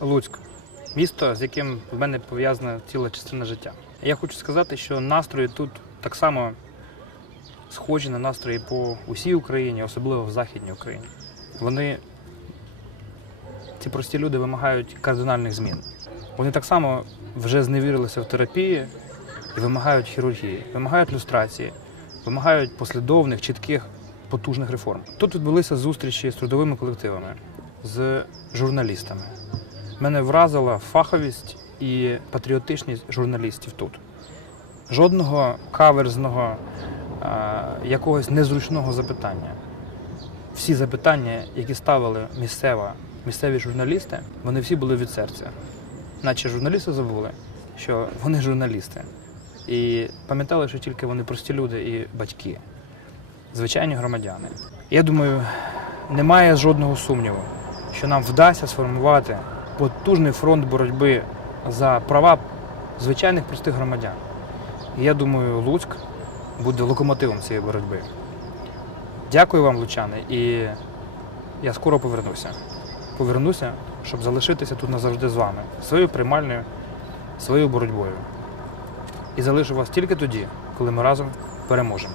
Луцьк місто, з яким в мене пов'язана ціла частина життя. Я хочу сказати, що настрої тут так само схожі на настрої по усій Україні, особливо в Західній Україні. Вони, ці прості люди, вимагають кардинальних змін. Вони так само вже зневірилися в терапії і вимагають хірургії, вимагають люстрації, вимагають послідовних, чітких, потужних реформ. Тут відбулися зустрічі з трудовими колективами, з журналістами. Мене вразила фаховість і патріотичність журналістів тут. Жодного каверзного, якогось незручного запитання. Всі запитання, які ставили місцева, місцеві журналісти, вони всі були від серця. Наче журналісти забули, що вони журналісти. І пам'ятали, що тільки вони прості люди і батьки, звичайні громадяни. Я думаю, немає жодного сумніву, що нам вдасться сформувати потужний фронт боротьби за права звичайних простих громадян. І я думаю, Луцьк буде локомотивом цієї боротьби. Дякую вам, лучани, і я скоро повернуся. Повернуся, щоб залишитися тут назавжди з вами, своєю приймальною, своєю боротьбою. І залишу вас тільки тоді, коли ми разом переможемо.